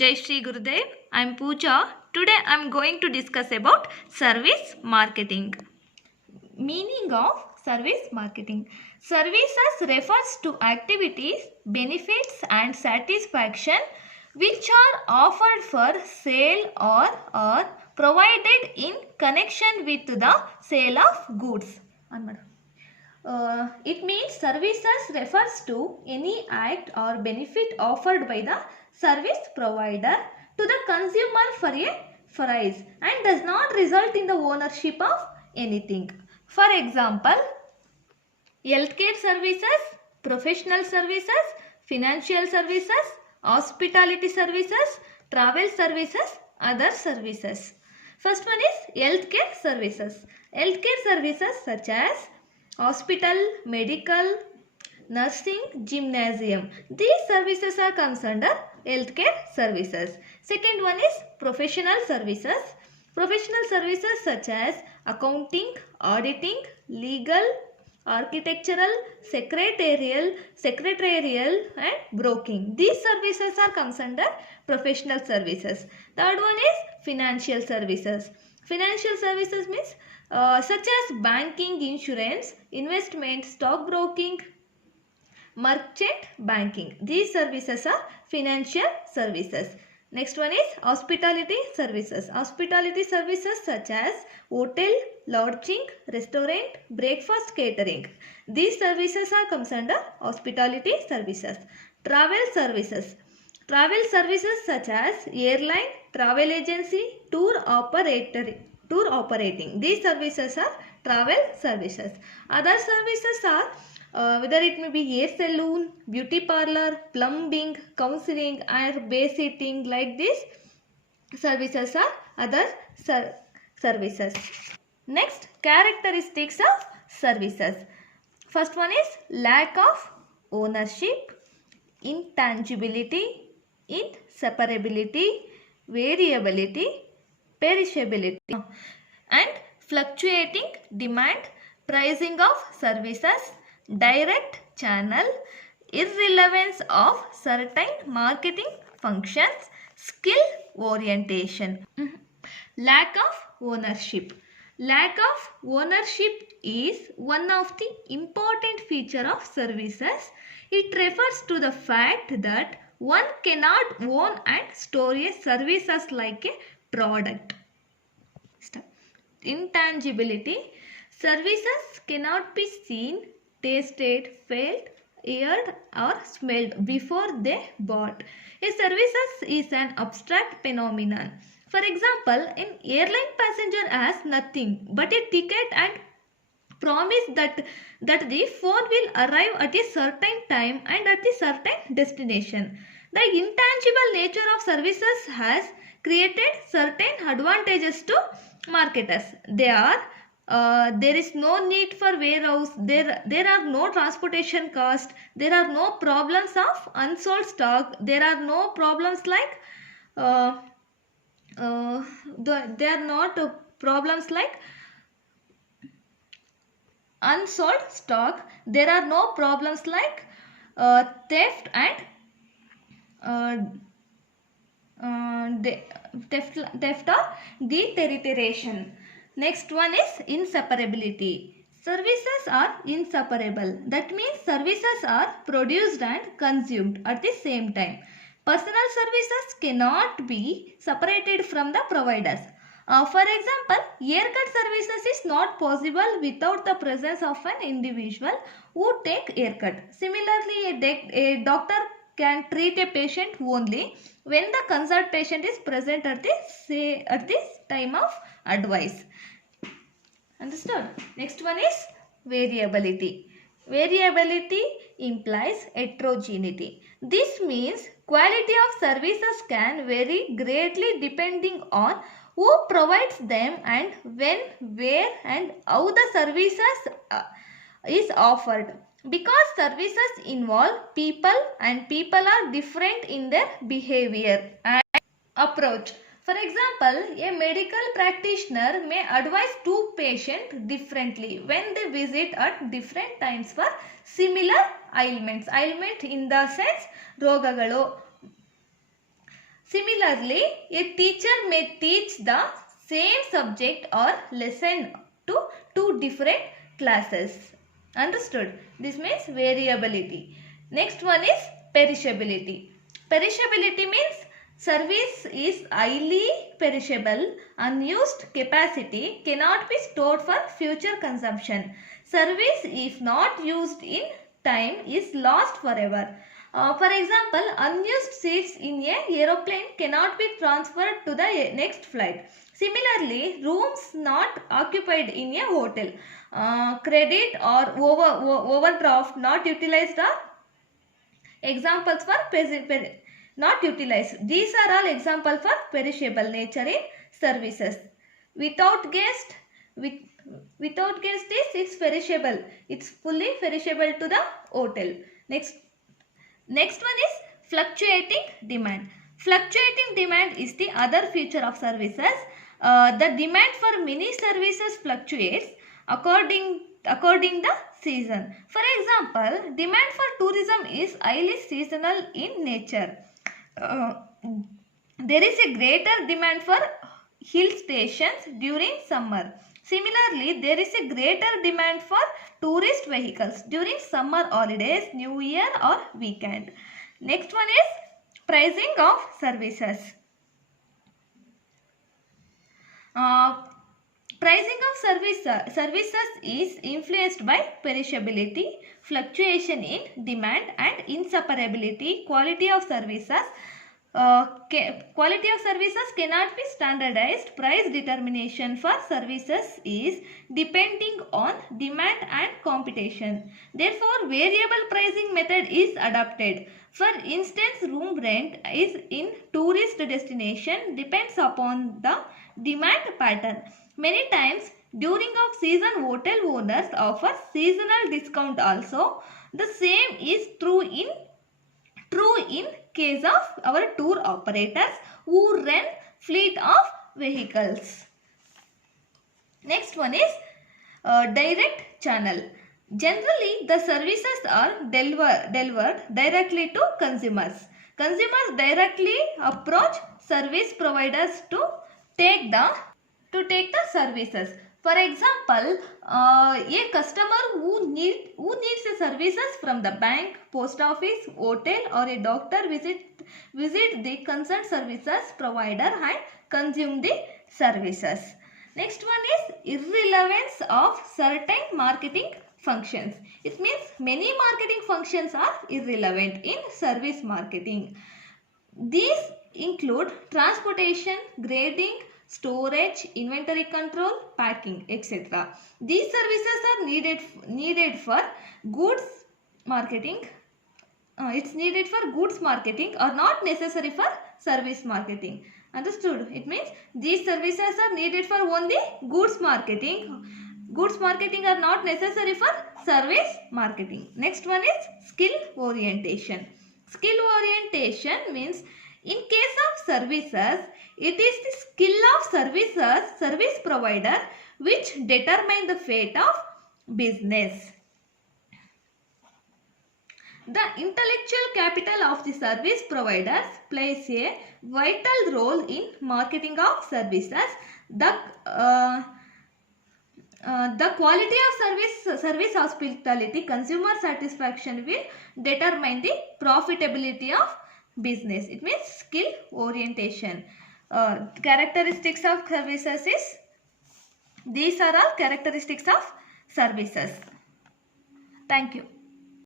Jai Shri Gurudev. I am Pooja. Today I am going to discuss about service marketing. Meaning of service marketing. Services refers to activities, benefits and satisfaction which are offered for sale or provided in connection with the sale of goods. It means services refers to any act or benefit offered by the service provider to the consumer for a price and does not result in the ownership of anything. For example, healthcare services, professional services, financial services, hospitality services, travel services, other services. First one is healthcare services. Healthcare services such as hospital, medical, nursing, gymnasium. These services are comes under healthcare services. Second one is professional services. Professional services such as accounting, auditing, legal, architectural, secretarial and broking. These services are comes under professional services. Third one is financial services. Financial services means such as banking, insurance, investment, stock broking, merchant banking. These services are financial services. Next one is hospitality services. Hospitality services such as hotel, lodging, restaurant, breakfast catering. These services are comes under hospitality services. Travel services. Travel services such as airline, travel agency, tour operating. These services are travel services. Other services are whether it may be hair salon, beauty parlor, plumbing, counseling or babysitting, like this services are other services. Next, characteristics of services. First one is lack of ownership, intangibility, inseparability, variability, perishability and fluctuating demand, pricing of services, direct channel, irrelevance of certain marketing functions, skill orientation. Lack of ownership. Lack of ownership is one of the important feature of services. It refers to the fact that one cannot own and store a services like a product. Intangibility. Services cannot be seen, tasted, felt, heard or smelled before they bought. A services is an abstract phenomenon. For example, an airline passenger has nothing but a ticket and promise that the phone will arrive at a certain time and at a certain destination. The intangible nature of services has created certain advantages to marketers. There is no need for warehouse, there are no transportation cost, there are no problems of unsold stock, there are no problems like there are not problems like unsold stock, there are no problems like theft and theft or deterioration. Next one is inseparability. Services are inseparable. That means services are produced and consumed at the same time. Personal services cannot be separated from the providers. For example, haircut services is not possible without the presence of an individual who take haircut. Similarly, a doctor can treat a patient only when the concerned patient is present at this time of advice. Understood? Next one is variability. Variability implies heterogeneity. This means quality of services can vary greatly depending on who provides them and when, where and how the services is offered. Because services involve people and people are different in their behavior and approach. For example, a medical practitioner may advise two patients differently when they visit at different times for similar ailments. Ailment in the sense ರೋಗಗಳು. Similarly, a teacher may teach the same subject or lesson to two different classes. Understood? This means variability. Next one is perishability. Perishability means service is highly perishable. Unused capacity cannot be stored for future consumption. Service, if not used in time, is lost forever. For example, unused seats in a aeroplane cannot be transferred to the next flight. Similarly, rooms not occupied in a hotel, credit or overdraft not utilized are examples for not utilized. These are all examples for perishable nature in services. Without guest is it's perishable. It's fully perishable to the hotel. Next one is fluctuating demand. Fluctuating demand is the other feature of services. The demand for many services fluctuates according the season. For example, demand for tourism is highly seasonal in nature. There is a greater demand for hill stations during summer. Similarly, there is a greater demand for tourist vehicles during summer holidays, New Year or weekend. Next one is pricing of services. Pricing of services is influenced by perishability, fluctuation in demand and inseparability. Quality of services cannot be standardized. Price determination for services is depending on demand and competition. Therefore, variable pricing method is adopted. For instance, room rent is in tourist destination depends upon the demand pattern. Many times during off season hotel owners offer seasonal discount also. The same is true in case of our tour operators who run fleet of vehicles. Next one is direct channel. Generally, the services are delivered directly to consumers. Consumers directly approach service providers to take the services. For example, a customer who needs the services from the bank, post office, hotel or a doctor visit the concerned services provider and consume the services. Next one is irrelevance of certain marketing functions. It means many marketing functions are irrelevant in service marketing. These include transportation, grading, storage, inventory control, packing, etc. These services are needed for goods marketing. It's needed for goods marketing or not necessary for service marketing. Understood? It means these services are needed for only goods marketing. Goods marketing are not necessary for service marketing. Next one is skill orientation. Skill orientation means in case of services, it is the skill of service provider which determine the fate of business. The intellectual capital of the service providers plays a vital role in marketing of services. The quality of service hospitality, consumer satisfaction will determine the profitability of business. It means skill orientation. Characteristics of services is, these are all characteristics of services. Thank you.